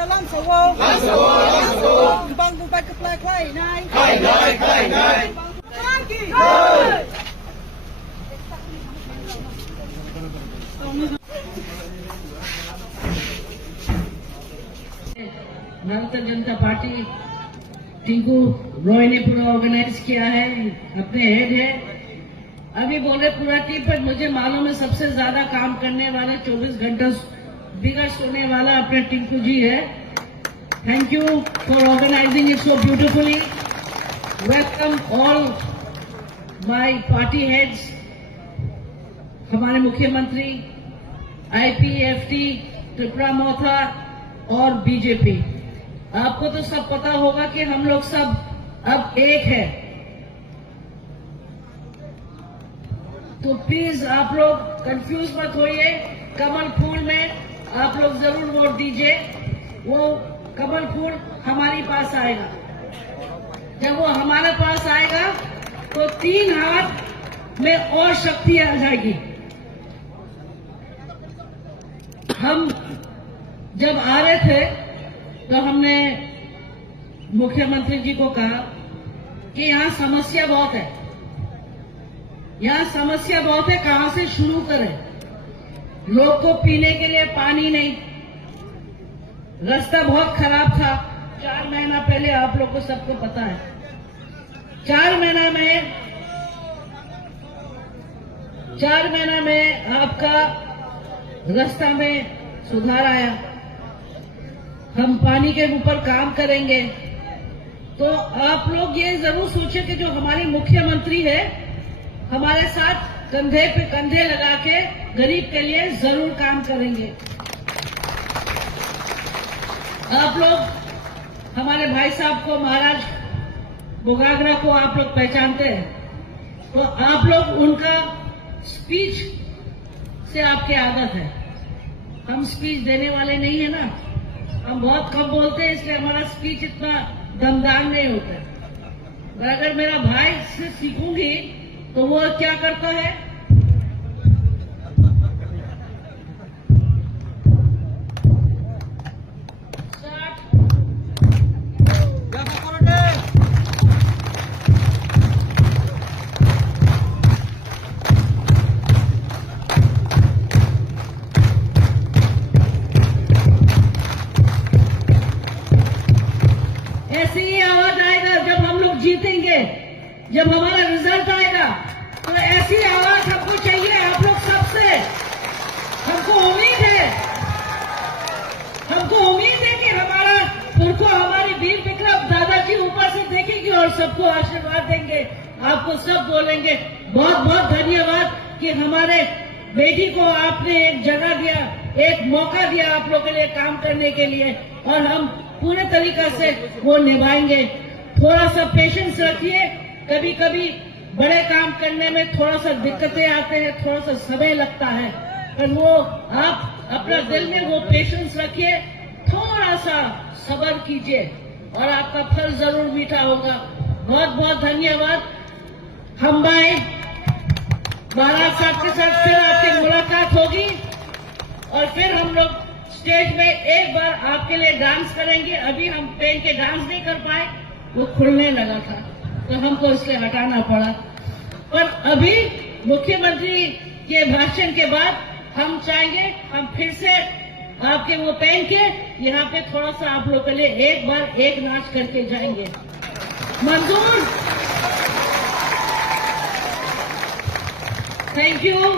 ล้านสวล้านสวล้านสวบางบุไปกับแปลไข่นายไข่นายไข่นายभारतीय जनता party Tinku Roy ने पूरा organise किया है, अपने हेड है। अभी बोले पूरा टीम पर मुझे मालूम है सबसे ज्यादा काम करने वाले 24 घंटा बिगड़ सोने वाला अपने टिंकू जी है। Thank you for organising it so beautifully. Welcome all my party heads, हमारे मुख्यमंत्री, आईपीएफटी, त्रिपुरा मोर्चा और बीजेपी। आपको तो सब पता होगा कि हम लोग सब अब एक है, तो प्लीज आप लोग कंफ्यूज मत होइए। कमल फूल में आप लोग जरूर वोट दीजिए। वो कमल फूल हमारे पास आएगा। जब वो हमारे पास आएगा तो 3 हाथ में और शक्ति आ जाएगी। हम जब आ रहे थे तो हमने मुख्यमंत्री जी को कहा कि यहाँ समस्या बहुत है, यहाँ समस्या बहुत है, कहाँ से शुरू करें। लोग को पीने के लिए पानी नहीं, रास्ता बहुत खराब था। 4 महीना पहले आप लोग को सबको पता है, 4 महीना में आपका रास्ता में सुधार आया। हम पानी के ऊपर काम करेंगे। तो आप लोग ये जरूर सोचें कि जो हमारे मुख्यमंत्री है हमारे साथ कंधे पे कंधे लगा के गरीब के लिए जरूर काम करेंगे। आप लोग हमारे भाई साहब को, महाराज बुगागरा को आप लोग पहचानते हैं, तो आप लोग उनका स्पीच से आपकी आदत है। हम स्पीच देने वाले नहीं है ना, हम बहुत कम बोलते हैं, इसलिए हमारा स्पीच इतना दमदार नहीं होता है। पर अगर मेरा भाई से सीखूंगी तो वो क्या करता है, ऐसी ही आवाज आएगा जब हम लोग जीतेंगे, जब हमारा रिजल्ट आएगा तो ऐसी आवाज हमको चाहिए आप लोग सबसे। हमको उम्मीद है कि हमारा पुरखा, हमारी वीर विक्रम दादाजी ऊपर से देखेंगे और सबको आशीर्वाद देंगे। आपको सब बोलेंगे बहुत बहुत धन्यवाद कि हमारे बेटी को आपने एक जगह दिया, एक मौका दिया आप लोगों के लिए काम करने के लिए, और हम पूरे तरीका से वो निभाएंगे। थोड़ा सा पेशेंस रखिए, कभी कभी बड़े काम करने में थोड़ा सा दिक्कतें आते हैं, थोड़ा सा समय लगता है, पर वो आप अपना दिल में वो पेशेंस रखिए, थोड़ा सा सब्र कीजिए और आपका फल जरूर मीठा होगा। बहुत बहुत धन्यवाद। हम भाई महाराज साहब के साथ फिर आपकी मुलाकात होगी और फिर हम लोग स्टेज में एक बार आपके लिए डांस करेंगे। अभी हम पेन के डांस नहीं कर पाए, वो खुलने लगा था तो हमको इसलिए हटाना पड़ा। पर अभी मुख्यमंत्री के भाषण के बाद हम चाहेंगे हम फिर से आपके वो पहन के यहाँ पे थोड़ा सा आप लोग के लिए एक बार एक नाच करके जाएंगे। मंजूर? Thank you. हम